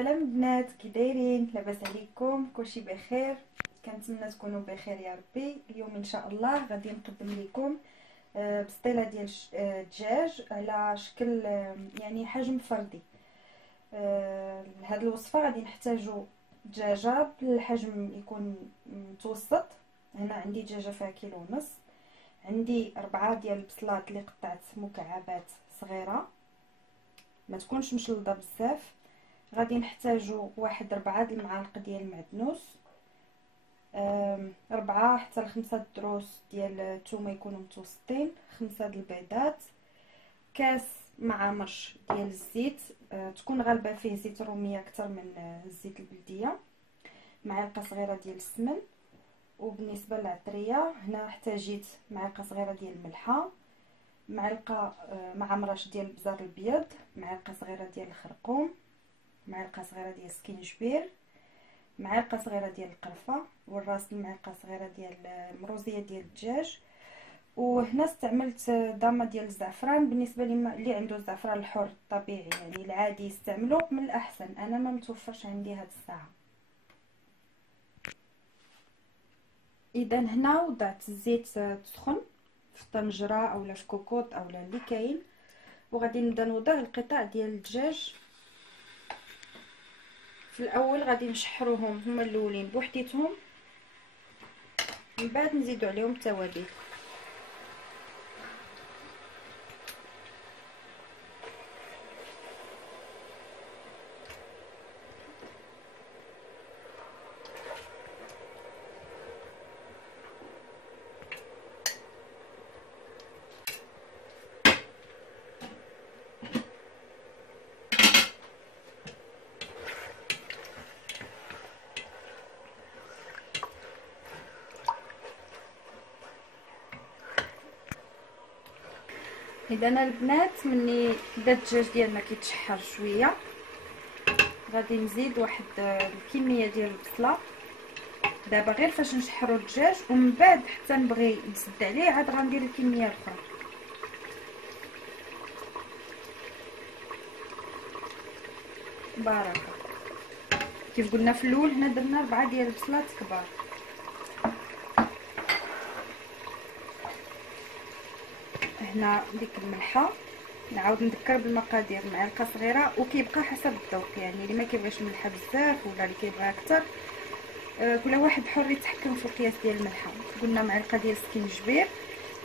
السلام البنات، كي دايرين؟ لاباس عليكم؟ كلشي بخير؟ كنتمنى تكونوا بخير يا ربي. اليوم ان شاء الله غادي نقدم لكم بسطيله ديال الدجاج على شكل يعني حجم فردي. لهاد الوصفه غادي نحتاجو دجاجه بالحجم يكون متوسط. هنا عندي دجاجه فيها كيلو ونص. عندي 4 ديال البصلات اللي قطعت مكعبات صغيره، ما تكونش مشلضه بزاف. غادي نحتاجو 4 المعالق ديال المعدنوس، 4 حتى ل5 دروس ديال الثومه يكونوا متوسطين، 5 د البيضات، كاس مع مرش ديال الزيت، تكون غالبه فيه زيت روميه اكثر من الزيت البلديه، معلقه صغيره ديال السمن. وبالنسبه للعطريه هنا احتاجيت معلقه صغيره ديال الملحه، معلقه مع مرش ديال البزار الابيض، معلقه صغيره ديال الخرقوم، معلقه صغيره ديال السكينجبير، معلقه صغيره ديال القرفه، والراس المعلقه صغيره ديال المروزيه ديال الدجاج. وهنا استعملت ضامه ديال الزعفران. بالنسبه اللي عنده الزعفران الحر الطبيعي يعني العادي يستعملو من الاحسن، انا ما متوفرش عندي هاد الساعه. اذا هنا وضعت الزيت تسخن في طنجره اولا في كوكوط اولا اللي كاين، وغادي نبدا نوضع القطع ديال الدجاج. في الاول غادي نشحروهم هما الاولين بوحديتهم، من بعد نزيدو عليهم التوابل. اذا البنات ملي بدا الدجاج ديالنا كيتشحر شويه، غادي نزيد واحد الكميه ديال البصله. دابا غير فاش نشحروا الدجاج، ومن بعد حتى نبغي نسد عليه عاد غندير الكميه الاخرى. بركه. كيف قلنا في الاول هنا درنا 4 ديال البصلات كبار. هنا ديك الملحه نعاود نذكر بالمقادير، معلقه صغيره، وكيبقى حسب الذوق يعني اللي ما كيبغيش الملحه بزاف ولا اللي كيبغيها اكثر، كل واحد حر يتحكم في القياس ديال الملحه. قلنا معلقه ديال السكينجبير،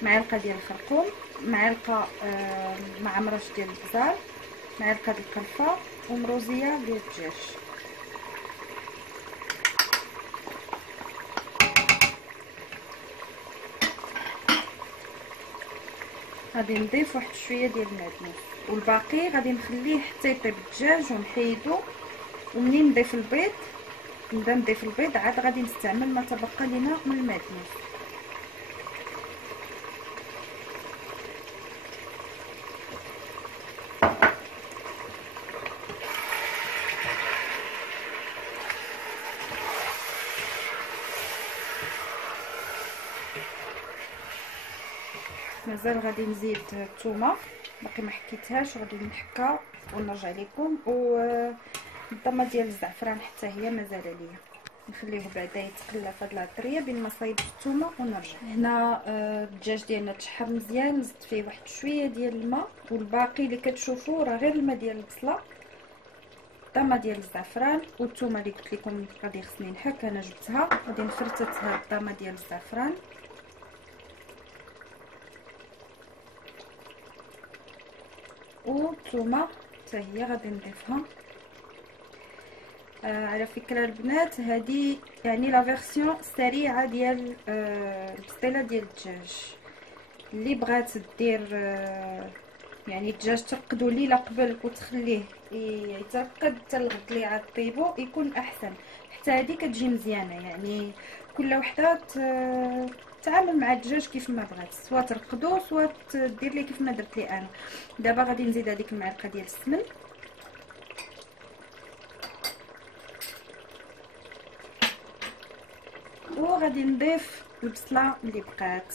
معلقه ديال الخرقوم، معلقه مع مرش ديال البزار، معلقه ديال القرفه، ومروزيه ديال الدجاج. غادي نضيف واحد شويه ديال المعدنوس، والباقي غادي نخليه حتى يطيب الدجاج ونحيدو. ومنين نضيف البيض نضيف البيض عاد غادي نستعمل ما تبقى لينا من المعدنوس. مازال غادي نزيد الثومه، باقي ما حكيتهاش، غادي نحكها ونرجع لكم. والضمه ديال الزعفران حتى هي مازال عليا، نخليه بعدا يتقلى في هاد العطريه بين ما صايبت الثومه ونرجع. هنا الدجاج ديالنا تشحر مزيان، نزدت فيه واحد شويه ديال الماء، والباقي اللي كتشوفوا راه غير الماء ديال البصله، الضمه ديال الزعفران والثومه اللي قلت لكم غادي خصني نحك. انا جبتها غادي نفرتتها الضمه ديال الزعفران والثومه حتى هي غادي نضيفها. على فكره البنات هذه يعني لا فيرسيون سريعه ديال البسطيله ديال الدجاج. اللي بغات دير يعني الدجاج ترقدو ليله قبل وتخليه يترقد حتى الغد اللي عاد طيبو يكون احسن. حتى هذه كتجي مزيانه، يعني كل وحده تعامل مع الدجاج كيف ما بغات، سواء ترقدو سواء دير ليه كيف ما درت لي انا. دابا غادي نزيد هذيك المعلقه ديال السمن، وغادي نضيف البصله اللي بقات.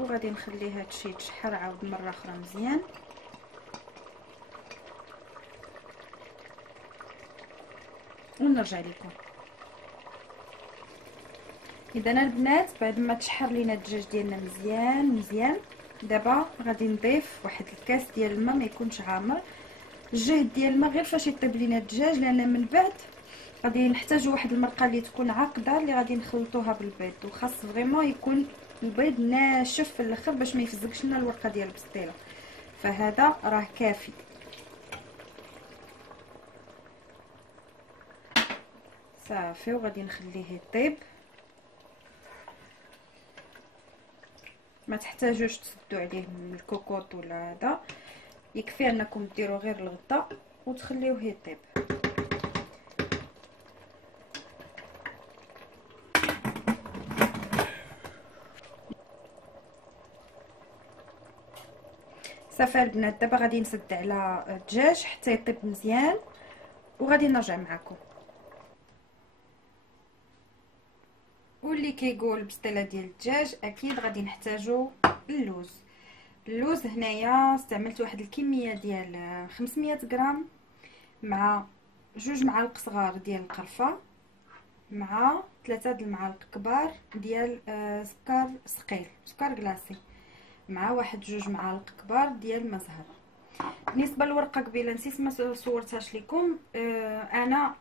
وغادي نخلي هادشي يتشحر عاود مره اخرى مزيان. ونرجع لكم. اذا البنات بعد ما تشحر لينا الدجاج ديالنا مزيان دابا غادي نضيف واحد الكاس ديال الماء ما يكونش عامر. الجهد ديال الماء غير فاش يطيب لينا الدجاج، لان من بعد غادي نحتاجوا واحد المرقه اللي تكون عاقده اللي غادي نخلطوها بالبيض، وخاص فريمون يكون البيض ناشف في الاخر باش ما يفزقش لنا الورقه ديال البسطيله، فهذا راه كافي. صافي وغادي نخليه يطيب. ما تحتاجوش تسدوا عليه من الكوكوط ولا هذا، يكفي انكم ديروا غير الغطاء وتخليوه يطيب. صافي البنات دابا غادي نسد على الدجاج حتى يطيب مزيان وغادي نرجع معكم. واللي كيقول بسطيله ديال الدجاج اكيد غادي نحتاجو اللوز هنايا استعملت واحد الكميه ديال 500 غرام مع 2 معالق صغار ديال القرفه مع 3 د المعالق كبار ديال سكر ثقيل، سكر كلاصي، مع واحد 2 معالق كبار ديال مزهر. بالنسبه للورقه قبيله نسيت ما صورتهاش لكم، انا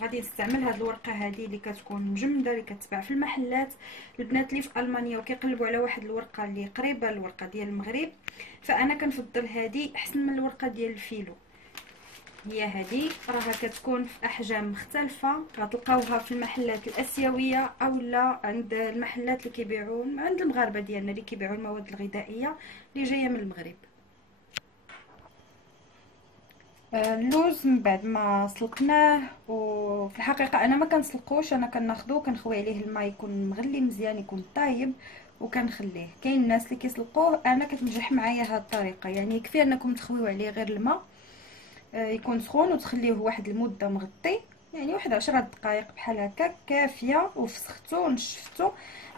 غادي نستعمل هاد الورقه هذه اللي كتكون مجمده اللي كتباع في المحلات. البنات اللي في المانيا وكيقلبوا على واحد الورقه اللي قريبه للورقه ديال المغرب، فانا كنفضل هذه احسن من الورقه ديال الفيلو. هي هذه راها كتكون في احجام مختلفه، غتلقاوها في المحلات الاسيويه اولا عند المحلات اللي كيبيعوا عند المغاربه ديالنا اللي كيبيعوا المواد الغذائيه اللي جايه من المغرب. اللوز من بعد ما سلقناه، وفي الحقيقه انا ما كنسلقوش، انا كناخذو كنخوي عليه الماء يكون مغلي مزيان يكون طايب وكنخليه. كاين الناس اللي كيسلقوه، انا كتنجح معايا هاد الطريقه، يعني يكفي انكم تخويو عليه غير الماء يكون سخون وتخليوه واحد المده مغطي، يعني واحد 10 دقائق بحال هكا كافيه، وفسختو ونشفتو.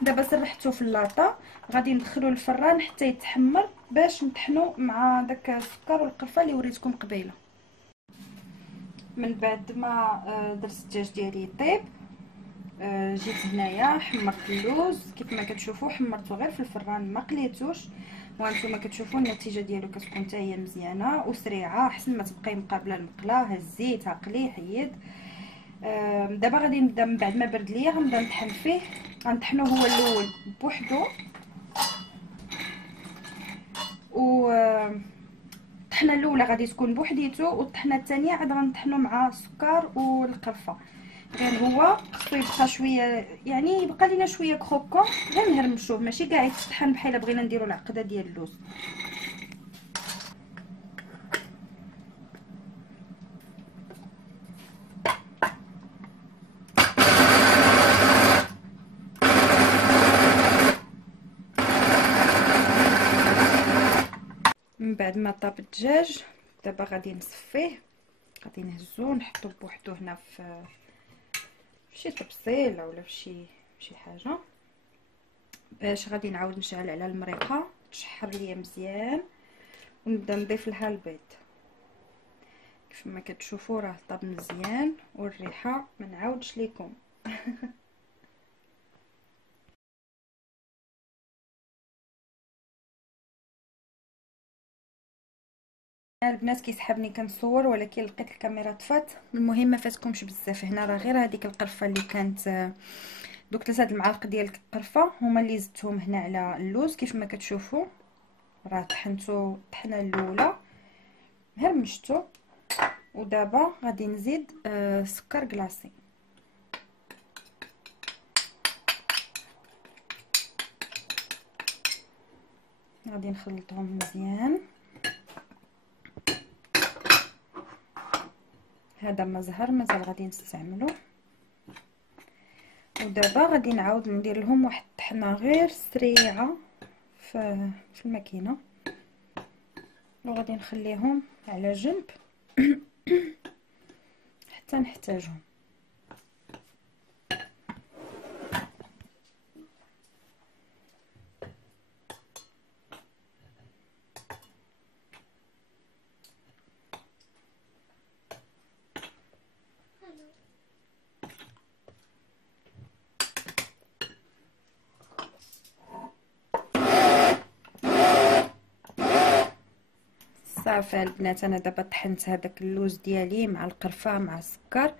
دابا سرحتو في اللاطه، غادي ندخلو للفران حتى يتحمر باش نطحنو مع داك السكر والقرفه اللي وريتكم قبيله. من بعد ما درت الدجاج ديالي يطيب، جيت هنايا حمرت اللوز كيف ما كتشوفوا، حمرته غير في الفران ما قليتوش، وانتم كتشوفوا النتيجه ديالو كتكون حتى هي مزيانه وسريعه، احسن ما تبقاي مقابله المقله هزيت عقلي حيد. دابا غادي نبدا من بعد ما برد ليا غنبدا نطحن فيه. غنطحنو هو الاول بوحدو، و الطحنه الاولى غادي تكون بوحديتو، والطحنه الثانيه عاد غنطحنو مع السكر والقرفه. غير هو خصو يبقى شويه، يعني يبقى لينا شويه كروكون، غير نهرمشوه ماشي كاع يتطحن بحال بغينا نديرو العقده ديال اللوز. من بعد ما طاب الدجاج دابا غادي نصفيه، غادي نهزو نحطو بوحدو هنا في شي طبسيله ولا في شي حاجه، باش غادي نعاود نشعل على المريقه تشحر ليا مزيان ونبدا نضيف لها البيض. كيف ما كتشوفوا راه طاب مزيان والريحه ما نعاودش لكم. البنات كيسحبني كنصور ولكن لقيت الكاميرا طفات. المهم ما فاتكمش بزاف، هنا راه غير هذيك القرفه اللي كانت، دوك 3 المعالق ديال القرفه هما اللي زدتهم هنا على اللوز. كيف ما كتشوفوا راه طحنتو الطحنه الاولى هرمشتو، ودابا غادي نزيد سكر كلاصي. غادي نخلطهم مزيان. هذا مزهر مازال غادي نستعملو، ودابا غادي نعاود ندير لهم واحد الطحنه غير سريعه في الماكينه، وغادي نخليهم على جنب حتى نحتاجهم. صافي البنات، انا دابا طحنت هذاك اللوز ديالي مع القرفه مع السكر.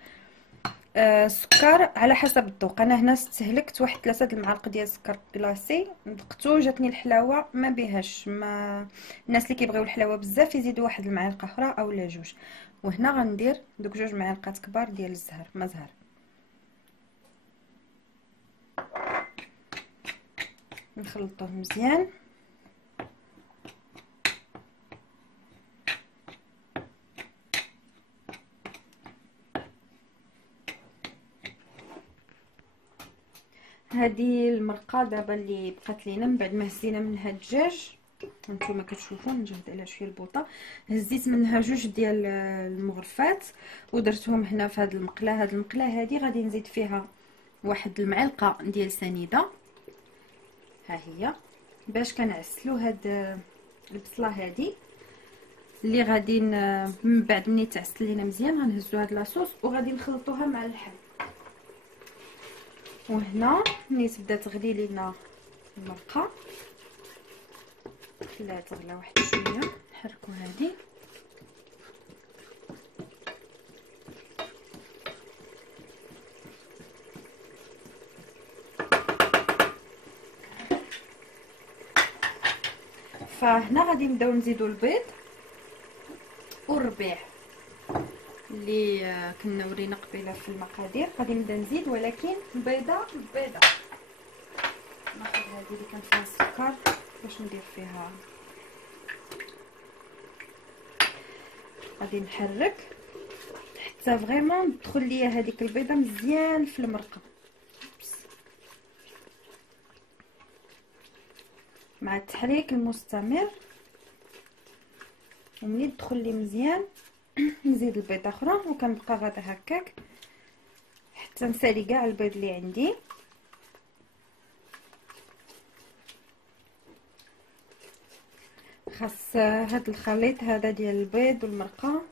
السكر على حسب الذوق. انا هنا استهلكت واحد 3 المعالق ديال السكر كلاصي، ذقتو جاتني الحلاوه ما بيهاش. ما الناس اللي كيبغيو الحلاوه بزاف يزيدوا واحد المعلقه اخرى اولا جوج. وهنا غندير دوك 2 معالق كبار ديال الزهر ما زهر. نخلطوه مزيان. هذه المرقه دابا اللي بقات لينا من بعد ما هزينا منها الدجاج. هانتوما كتشوفوا نجبد عليها شويه البوطه. هزيت منها 2 ديال المغرفات ودرتهم هنا في هذه المقله. هذه المقله هذه غادي نزيد فيها واحد المعلقه ديال سنيده، ها هي، باش كنعسلو هاد البصله هذه اللي غادي من بعد ملي تعسل لينا مزيان غنهزو هاد لاصوص وغادي نخلطوها مع اللحم. وهنا ملي تبدا تغلي لينا المرقه خليها تغلى واحد شويه، نحركو هذه. فهنا غادي نبداو نزيدو البيض والربيع اللي كنا ورينا قبيله في المقادير. غادي نبدا نزيد ولكن بيضه بيضه. ناخذ هذه اللي كان فيها السكر باش ندير فيها. غادي نحرك حتى فريمون تدخل ليا هذيك البيضه مزيان في المرقه مع التحريك المستمر. ومني تدخل لي مزيان نزيد البيضه اخرى وكنبقى غادا هكاك حتى نسالي كاع البيض اللي عندي. خاص هذا الخليط هذا ديال البيض والمرقه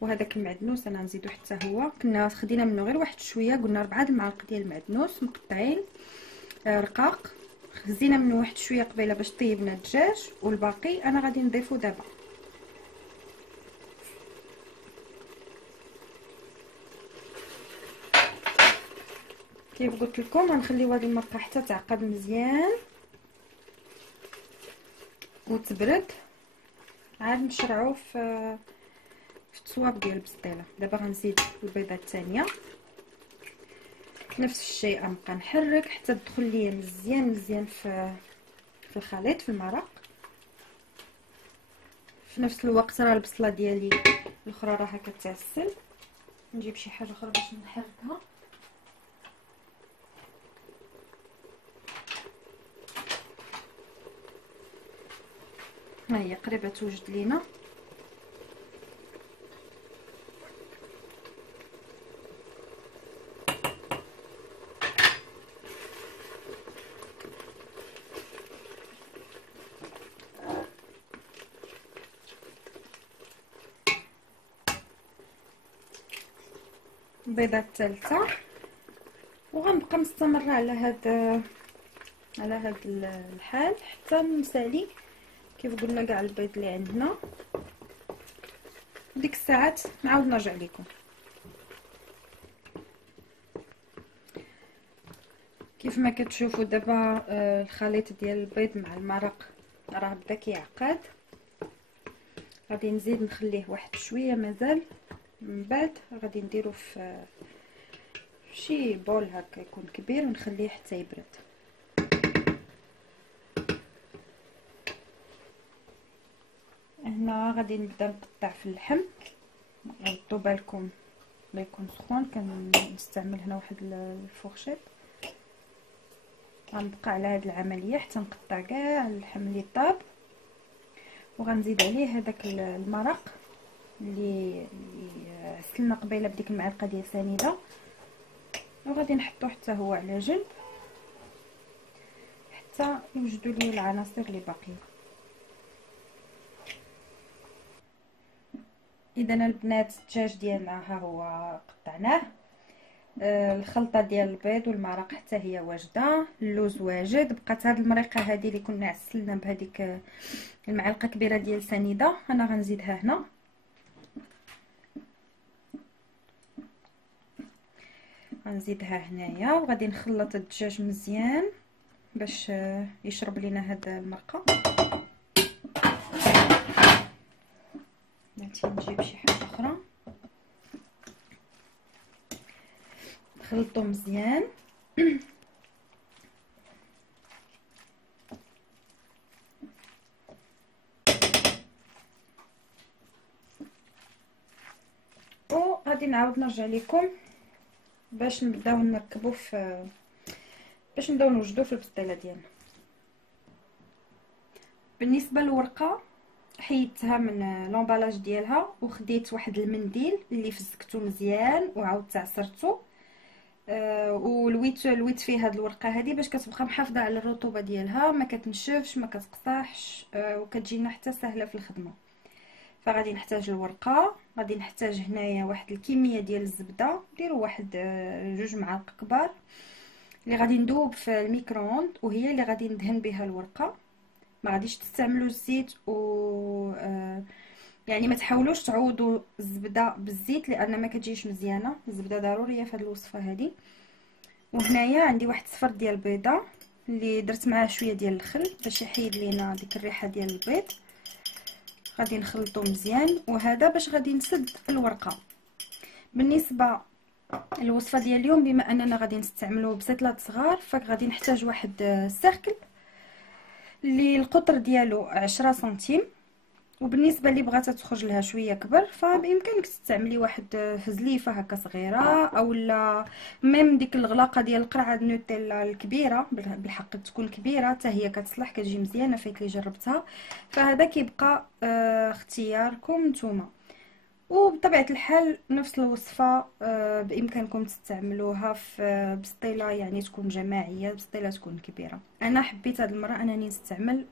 وهذاك المعدنوس انا نزيدو حتى هو. كنا خدينا منه غير واحد شويه، قلنا 4 المعالق ديال المعدنوس مقطعين رقاق. خزينا منه واحد شويه قبيله باش طيبنا الدجاج، والباقي انا غادي نضيفو دابا. كيف قلت لكم غنخليو هذه المرقه حتى تعقد مزيان وتبرد، عاد نشرعوه في التصواب ديال البسطيله. دابا غنزيد البيضه الثانيه نفس الشيء، غنبقى نحرك حتى تدخل ليا مزيان مزيان في الخليط في المرق. في نفس الوقت راه البصله ديالي الاخرى راها كتعسل. نجيب شي حاجه اخرى باش نحركها. ها هي قريبه توجد لينا. البيضه الثالثه وغنبقى مستمره على هاد الحال حتى نسالي كيف قلنا كاع البيض اللي عندنا. ديك الساعات نعاود نرجع لكم. كيف ما كتشوفوا دابا الخليط ديال البيض مع المرق راه بدا كيعقد. غادي نزيد نخليه واحد شويه مازال، من بعد غادي نديرو في شي بول هكا يكون كبير ونخليه حتى يبرد. هنا غادي نبدا نقطع في اللحم. ردوا بالكم لا يكون سخون، كنستعمل هنا واحد الفورشيط. غنبقى على هذه العمليه حتى نقطع كاع اللحم اللي طاب، وغنزيد عليه هذاك المرق اللي عسلنا قبيله بديك المعلقه ديال سنيده، وغادي نحطوه حتى هو على جنب حتى يوجدوا لي العناصر اللي باقيه. اذا البنات الدجاج ديالنا ها هو قطعناه. الخلطه ديال البيض والمرق حتى هي واجده، اللوز واجد. بقات هاد المريقه هذه اللي كنا عسلنا بهذيك المعلقه كبيره ديال سنيده، انا غنزيدها هنا. غنزيدها هنايا وغادي نخلط الدجاج مزيان باش يشرب لينا هاد المرقه. بغيتي نجيب شي حاجه اخرى. نخلطو مزيان. وغادي نعاود نرجع لكم باش نبداو نركبو باش نبداو نوجدو في البسطيله ديالنا. بالنسبه للورقه حيدتها من لومبالاج ديالها وخديت واحد المنديل اللي فزكتو مزيان وعاودت عصرته، ولويت فيه هاد الورقه هذه باش كتبقى محافظه على الرطوبه ديالها، ما كتنشفش ما كتقصاحش، وكتجينا حتى سهله في الخدمه. فغادي نحتاج الورقه، غادي نحتاج هنايا واحد الكميه ديال الزبده، ديروا واحد 2 معالق كبار اللي غادي ندوب في الميكرووند، وهي اللي غادي ندهن بها الورقه. ما غاديش تستعملوا الزيت يعني ما تحاولوش تعوضوا الزبده بالزيت لان ما كتجيش مزيانه. الزبده ضروريه في هذه الوصفه هذه. وهنايا عندي واحد صفر ديال البيضه اللي درت معاه شويه ديال الخل باش يحيد لينا ديك الريحه ديال البيض. غادي نخلطو مزيان، وهذا باش غادي نسد الورقه. بالنسبه الوصفه ديال اليوم بما اننا غادي نستعملوا بسيطلات صغار، فغادي نحتاج واحد السيركل اللي القطر ديالو 10 سنتيم. وبالنسبه اللي بغات تخرج لها شويه كبر فبامكانك تستعملي واحد فزليفه هكا صغيره، اولا ميم ديك الغلاقه ديال القرعه النوتيلا الكبيره، بالحق تكون كبيره حتى هي كتصلح كتجي مزيانه فايت اللي جربتها. فهذا كيبقى اختياركم نتوما. وبطبيعه الحال نفس الوصفه بامكانكم تستعملوها في بسطيله يعني تكون جماعيه، بسطيله تكون كبيره. انا حبيت هذه المره انني نستعمل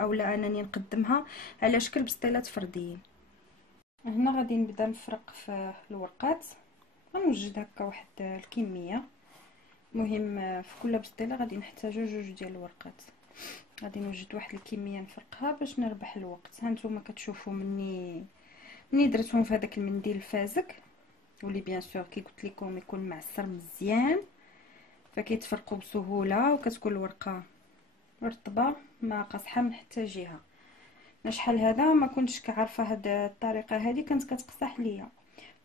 اولا انني نقدمها على شكل بسطيلات فرديين. هنا غادي نبدا نفرق في الورقات، غنوجد هكا واحد الكميه. مهم في كل بسطيله غادي نحتاجو 2 ديال الورقات. غادي نوجد واحد الكميه نفرقها باش نربح الوقت. ها نتوما كتشوفوا مني درتهم في هذاك المنديل الفازك، واللي بيان سور كي قلت لكم يكون معصر مزيان فكيتفرقوا بسهوله، وكتكون الورقه رطبه ما قاصحه من حتى جهه. شحال هذا ما كنتش كعارفه هاد الطريقه هذه، كانت كتقصح ليا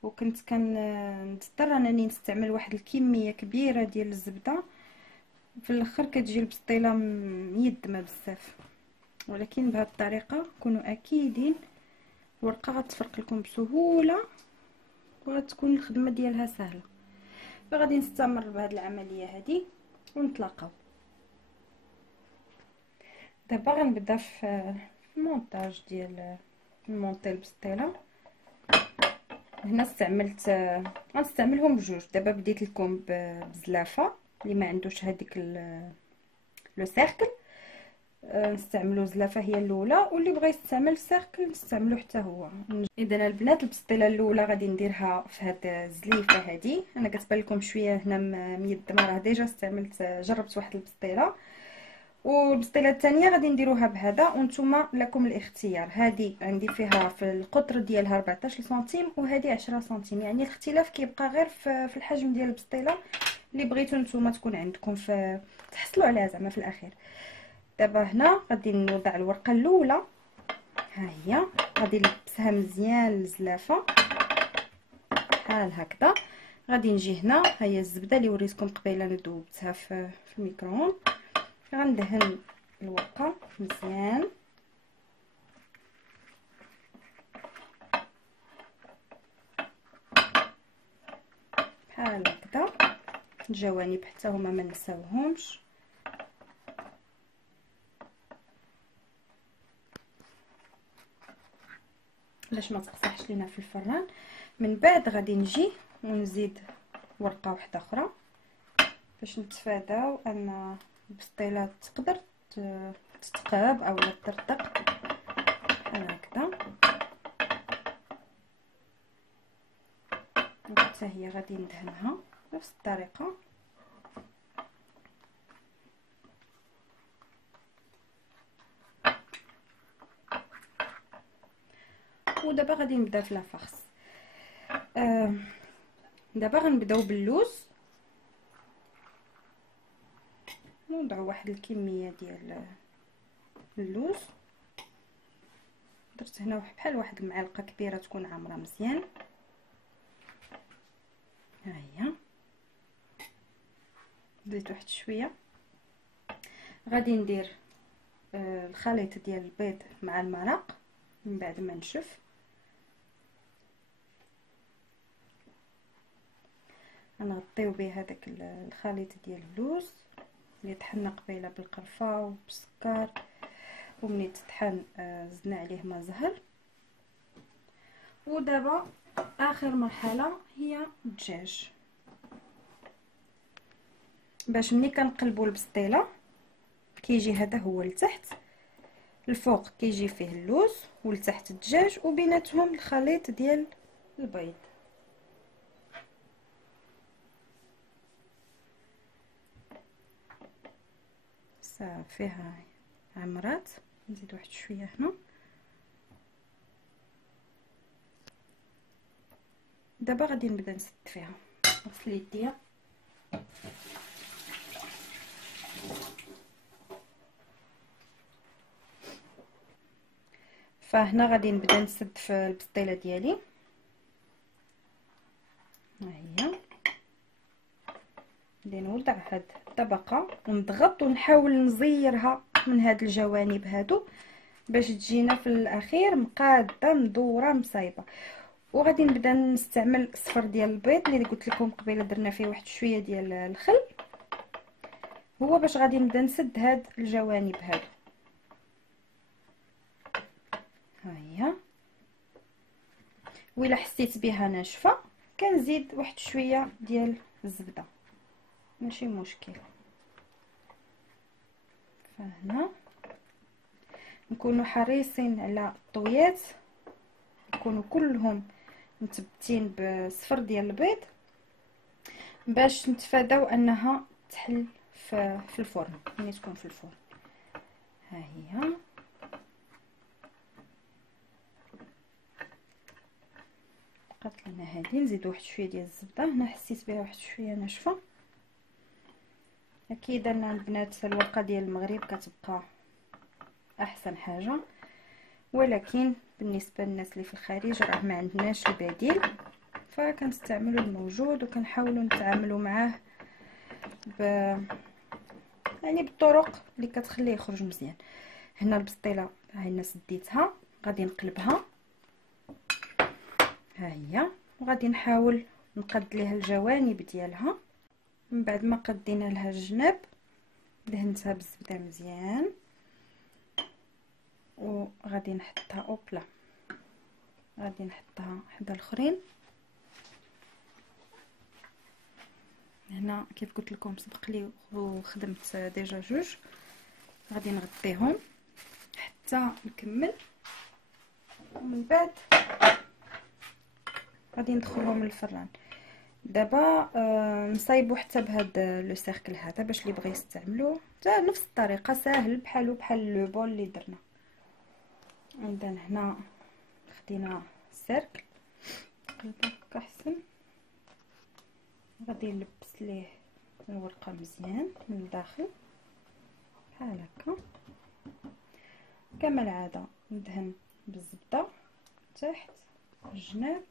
وكنت نضطر انني نستعمل واحد الكميه كبيره ديال الزبده. في الاخر كتجي البسطيله ميدمه بزاف، ولكن بهذه الطريقه كونوا اكيدين الورقه غتفرق لكم بسهوله وغتكون الخدمه ديالها سهله. فغادي نستمر بهذه العمليه هذه ونتلاقاو دابا. غنبدا في المونتاج ديال المونطي البسطيله. هنا غنستعملهم بجوج. دابا بديت لكم بزلافه اللي ما عندوش هذيك لو سيركل نستعملوا زلافه هي الاولى، واللي بغى يستعمل سيركل نستعملو حتى هو. اذا البنات البسطيله الاولى غادي نديرها في هاد الزليفه هذه. انا كتبان لكم شويه هنا ميدمه، راه ديجا جربت واحد البسطيله. والبسطيله الثانيه غادي نديروها بهذا، وانتم لكم الاختيار. هذه عندي فيها في القطر ديالها 14 سنتيم وهذه 10 سنتيم، يعني الاختلاف كيبقى غير في الحجم ديال البسطيله اللي بغيتو نتوما تكون عندكم تحصلوا عليها زعما في الاخير. دابا هنا غادي نوضع الورقه الاولى، ها هي غادي نلبسها مزيان الزلافه بحال هكذا. غادي نجي هنا، ها هي الزبده اللي وريتكم قبيله اللي ذوبتها في الميكرووند. غندهن الورقه مزيان بحال هكذا. الجوانب حتى هما ما نساوهمش. باش ما تقصحش لينا في الفران. من بعد غادي نجي ونزيد ورقه واحده اخرى باش نتفاداو ان البسطيله تقدر تتقاب او ترتق بحال هكذا. حتى هي غادي ندهنها نفس الطريقه. ودابا غادي نبدا في لافارس. دابا غنبداو باللوز. نوضعوا واحد الكميه ديال اللوز. درت هنا بحال واحد المعلقه كبيره تكون عامره مزيان. ها هي زيت واحد شويه. غادي ندير الخليط ديال البيض مع المرق من بعد ما نشف. غنغطيو به هذاك الخليط ديال اللوز اللي طحنا قبيله بالقرفه وبالسكر، ومني تطحن زدنا عليه ما زهر. ودابا اخر مرحله هي الدجاج، باش ملي كنقلبوا البسطيله كيجي هذا هو لتحت، الفوق كيجي فيه اللوز ولتحت الدجاج وبيناتهم الخليط ديال البيض. صافيها عمرات. نزيد واحد شويه هنا. دابا غادي نبدا نسد فيها. نغسل يديا. فهنا غادي نبدا نسد في البسطيله ديالي. ها هي غادي نوضع هاد الطبقه ونضغط ونحاول نزيرها من هاد الجوانب هادو باش تجينا في الاخير مقاده مدوره مصايبه. وغادي نبدا نستعمل الصفر ديال البيض اللي قلت لكم قبيله درنا فيه واحد شويه ديال الخل، هو باش غادي نبدا نسد هاد الجوانب هادو. ها هي. وإلا حسيت بها ناشفه كنزيد واحد شويه ديال الزبده، ماشي مشكل. فهنا نكونوا حريصين على الطويات يكونوا كلهم مثبتين بصفر ديال البيض باش نتفاداو انها تحل في الفرن ملي تكون في الفرن. ها هي بقات لنا هذه. نزيد واحد شويه ديال الزبده. هنا حسيت بها واحد شويه ناشفه. اكيد ان البنات الورقه ديال المغرب كتبقى احسن حاجه، ولكن بالنسبه للناس اللي في الخارج راه ما عندناش البديل، فكنستعملوا الموجود وكنحاولوا نتعاملوا معاه يعني بالطرق اللي كتخليه يخرج مزيان. هنا البسطيله ها هنا سديتها، غادي نقلبها. ها هي. وغادي نحاول نقد ليها الجوانب ديالها. من بعد ما قدينا لها الجناب دهنتها بالزبده مزيان وغادي نحطها اوبلا، غادي نحطها حدا الاخرين. هنا كيف قلت لكم سبق لي وخدمت ديجا جوج. غادي نغطيهم حتى نكمل، ومن بعد غادي ندخلهم للفران. دابا نصايبوا حتى بهذا لو سيركل هذا باش اللي بغى يستعملوه حتى نفس الطريقه، ساهل بحال لو بول اللي درنا. عندنا هنا خدينا سيركل قلبك احسن. غادي نلبس ليه الورقه مزيان من الداخل بحال هكا كما العاده. ندهن بالزبده تحت الجناب.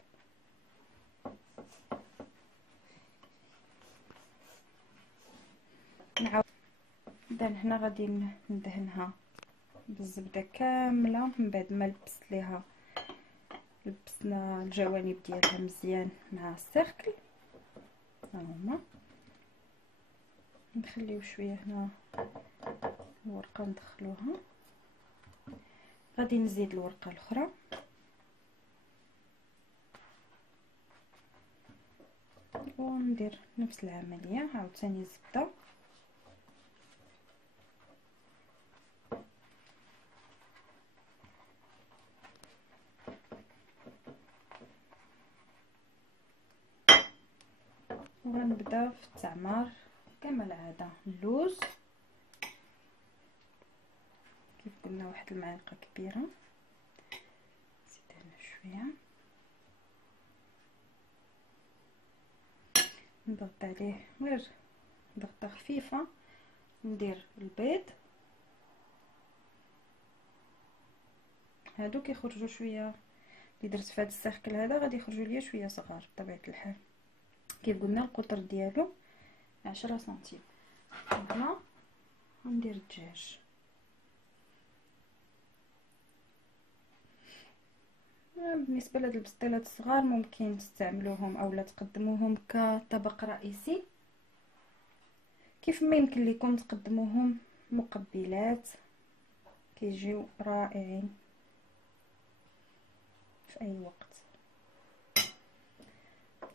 نعاود هنا غادي ندهنها بالزبده كامله من بعد ما لبست ليها لبسنا الجوانب ديالها مزيان مع السيركل. ها هما نخليو شويه هنا الورقه ندخلوها. غادي نزيد الورقه الاخرى وندير نفس العمليه عاوتاني الزبده. وغنبدا في التعمار كما العاده. اللوز كيف قلنا واحد المعلقه كبيره، نزيد هنا شويه، نضغط عليه غير ضغطه خفيفه، ندير البيض. هادو كيخرجوا شويه اللي درت في هذا السيركل هذا غادي يخرجوا ليا شويه صغار بطبيعه الحال. كيف قلنا القطر ديالو 10 سنتيم. هنا غندير الدجاج. بالنسبه لهاد البسطيلات الصغار ممكن تستعملوهم اولا تقدموهم كطبق رئيسي، كيف ما يمكن لكم تقدموهم مقبلات، كيجيو رائعين في اي وقت.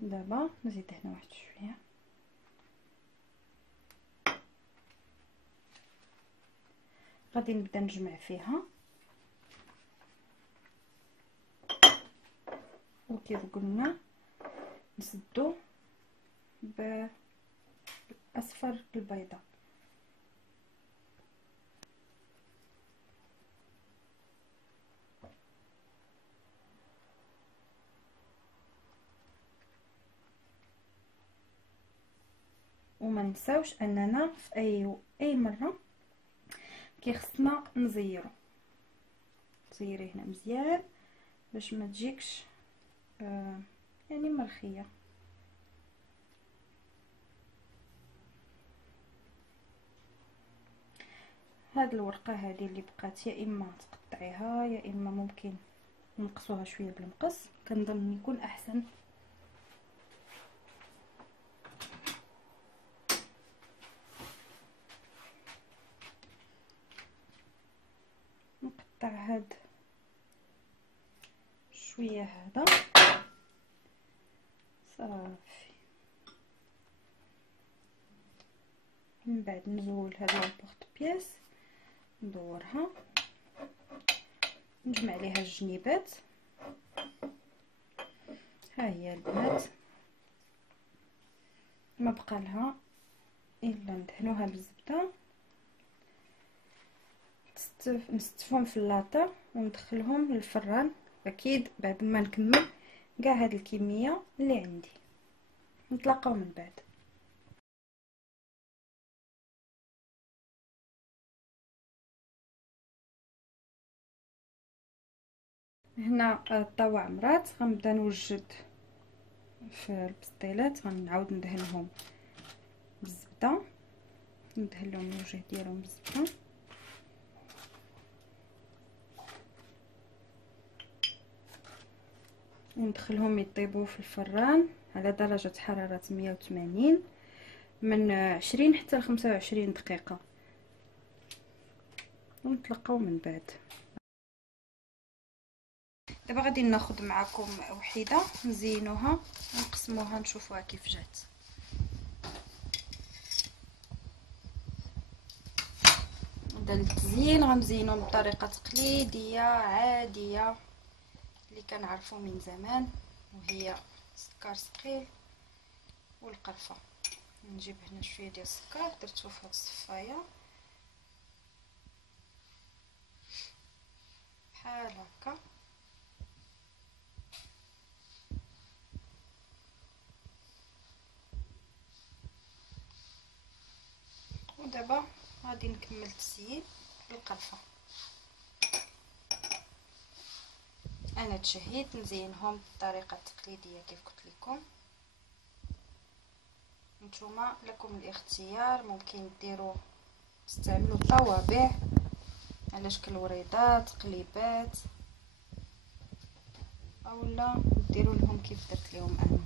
دابا نزيد هنا واحد شويه، غادي نبدا نجمع فيها، وكيف قلنا نسدو باصفر البيضه. وما نساوش اننا في اي مره كيخصنا نزيرو هنا مزيان باش ما تجيكش يعني مرخيه. هاد الورقه هذه اللي بقات يا اما تقطعيها يا اما ممكن نقصوها شويه بالمقص، كنظن يكون احسن. نقطع هاد شويه هذا صافي. من بعد نزول هاد لابورت بياس، ندورها، نجمع عليها الجنيبات. ها هي البنات، ما بقى لها الا ندهنوها بالزبده، نستفهم في اللاطه وندخلهم للفران. اكيد بعد ما نكمل كاع هاد الكميه اللي عندي. نتلاقاو من بعد. هنا الطاوه عمرات، غنبدا نوجد في البسطيلات، غنعاود ندهنهم بالزبده، ندهن لهم الوجه ديالهم بالزبده. وندخلهم يطيبوا في الفران على درجه حراره 180 من 20 حتى ل 25 دقيقه، ونتلقاو من بعد. دابا غادي ناخذ معكم وحيده نزينوها ونقسموها نشوفوها كيف جات. نبدا التزيين، غنزينو بطريقه تقليديه عاديه اللي كنعرفو من زمان، وهي سكر ثقيل والقرفه. نجيب هنا شويه ديال السكر درتو في هاد الصفايه بحال هكا، ودابا غادي نكمل التزيين بالقرفه. انا تشهيت نزينهم بالطريقه التقليديه كيف قلت لكم. نتوما لكم الاختيار، ممكن ديروا تستعملوا طوابع على شكل وريضات قليبات، اولا ديروا لهم كيف درت لهم انا.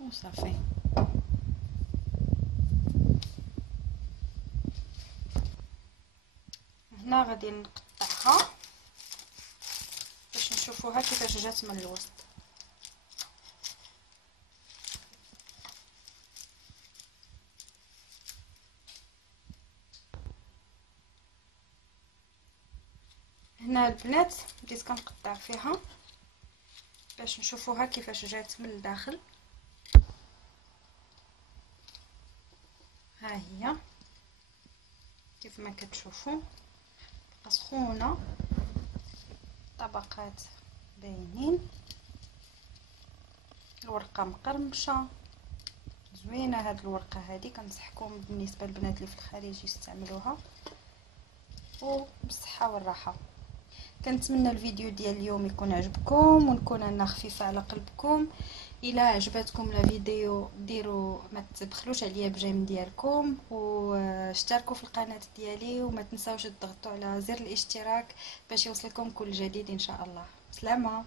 وصافي. هنا غادي نقطعها باش نشوفوها كيفاش جات من الوسط. هنا البنات بديت كنقطع فيها باش نشوفوها كيفاش جات من الداخل. ها هي كيف ما كتشوفوا سخونه، طبقات باينين، الورقه مقرمشه زوينه. هاد الورقه هادي كنصحكم بالنسبه للبنات اللي في الخارج يستعملوها، وبالصحه والراحه. كنتمنى الفيديو ديال اليوم يكون عجبكم ونكون انا خفيفه على قلبكم. الى عجبتكم لا فيديو ديروا، ما تبخلوش عليا بجيم ديالكم، واشتركوا في القناه ديالي، وما تنساوش تضغطوا على زر الاشتراك باش يوصلكم كل جديد ان شاء الله. سلامه.